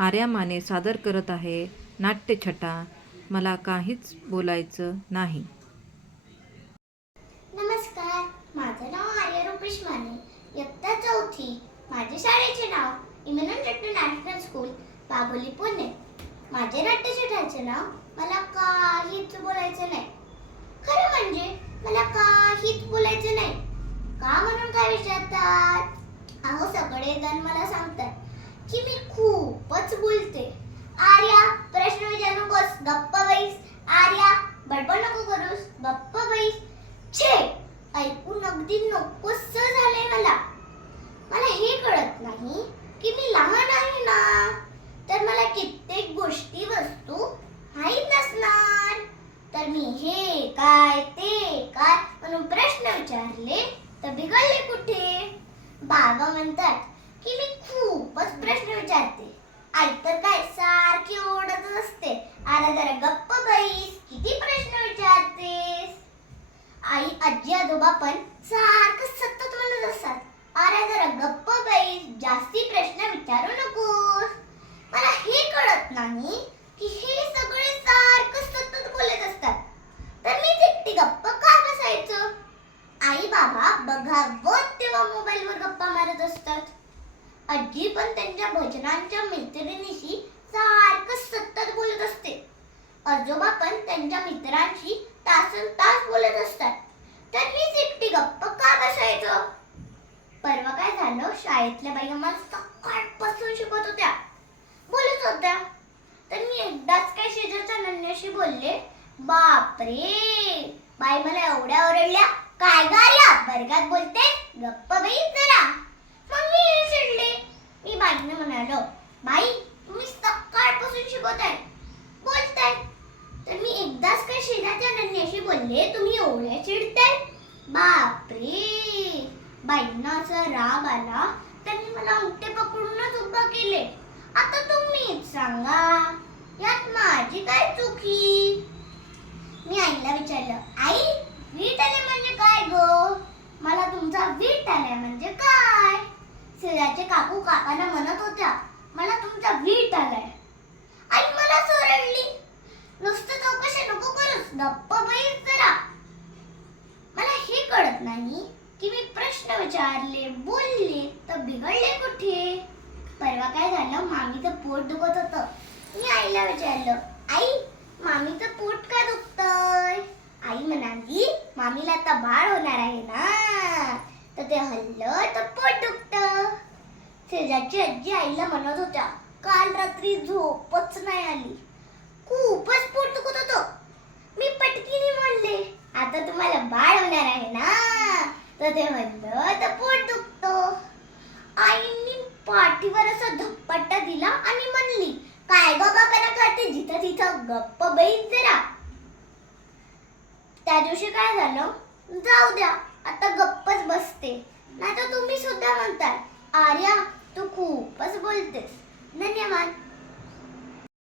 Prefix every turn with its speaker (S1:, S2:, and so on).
S1: आर्या माने सादर करत आहे नाट्यछटा मला काहीच बोलायचं नाही.
S2: नमस्कार माझं नाव आर्य रुपेश माने इयत्ता चौथी. माझे शाळेचे नाव eminent national school Baboli Pune. माझे नाट्यछटाचे नाव मला काहीच बोलायचं नाही. खरं म्हणजे मला काहीच बोलायचं नाही. का म्हणून काय विचारतात? अहो सगळेजण मला सांगतात. की मी खूपच बोलते. आर्या प्रश्न विचारू नकोस गप्प बैस आर्या बडबड नको करूस गप्प बैस छे ऐकून अगदी नकोस झालंय मला. मला हे कळत नाही की मी लहान आहे ना? तर मला कित्येक गोष्टी वस्तू माहीत नसणार. तर मी हे काय ते काय म्हणून प्रश्न विचारले तर बिघडले कुठे? बाबा म्हणतात की मी आई तर काय सारखी ओरडतच असते. आला जरा गप्प बैस किती प्रश्न विचारतेस? आई आजी आजोबा पण सारखं सतत म्हणत असतात. अरे जरा गप्प बैस जास्ती प्रश्न विचारू नकोस. मला हे कळत नाही की हे सगळे सारखं सतत बोलत असतात. तर मी एकटी गप्प का बसायचं? आई बाबा बघावं तेव्हा मोबाईलवर गप्पा मारत असतात. आजी पण त्यांच्या भजनांच्या मैत्रिणीशी सारखं सतत बोलत असते. आजोबा पण त्यांच्या मित्रांशी तासन तास बोलत असतात. तर मीच एकटी गप्प का बसायचं? परवा काय झालं? शाळेतल्या बाई आम्हाला सकाळपासून शिकवत होत्या. बोलत होत्या. तर मी एकदाच काय शेजारच्या नन्याशी बोलले बापरे! बाई मला एवढ्या ओरडल्या. काय गाऱ्या? वर्गात बोलते? गप्प बाई जरा. मग मी चिडले बाईने म्हणालो बाई तुम्ही सकाळपासून शिकवताय. बोलताय. तर मी एकदाच काय शेजारच्या नन्याशी बोलले तुम्ही एवढ्या चिडताय? बापरे! बाईंना असा राग आला त्यांनी मला उठे पकडूनच उभा केले. आता तुम्हीच सांगा यात माझी काय चुकी मी आईला विचारलं आई वीट आले म्हणजे काय गो मला तुमचा वीट आलाय म्हणजे काय त्याचे काकू काकांना म्हणत होत्या मला तुमचा वीट आलाय. आई मला सोरडली. नुसतं चौकशी नको करूस. गप्प बैस जरा. मला हे कळत नाही की मी प्रश्न विचारले बोलले तर बिघडले कुठे? परवा काय झालं? मामीचं पोट दुखत होतं. मी आईला विचारलं आई मामीचं पोट का दुखतंय? आई म्हणाली मामीला आता बाळ होणार आहे ना. तर ते हल्लं तर पोट दुखतं. शेजारची आजी आईला म्हणत होत्या काल रात्री झोपच नाही आली. खूपच पोट दुखत होतो. मी पटकीने म्हणले आता तुम्हाला बाळ होणार आहे ना? तर ते म्हणलं तर पोट दुखतो. आईनी पाठीवर असा धप्पट्टा दिला आणि म्हणली काय ग बापाला करते जिथं तिथं गप्प बैस जरा. त्या दिवशी काय झालं? जाऊ द्या आता गप्पच बसते. नाही तर तुम्ही सुद्धा म्हणताय आर्या तू खूपच बोलतेस. धन्यवाद.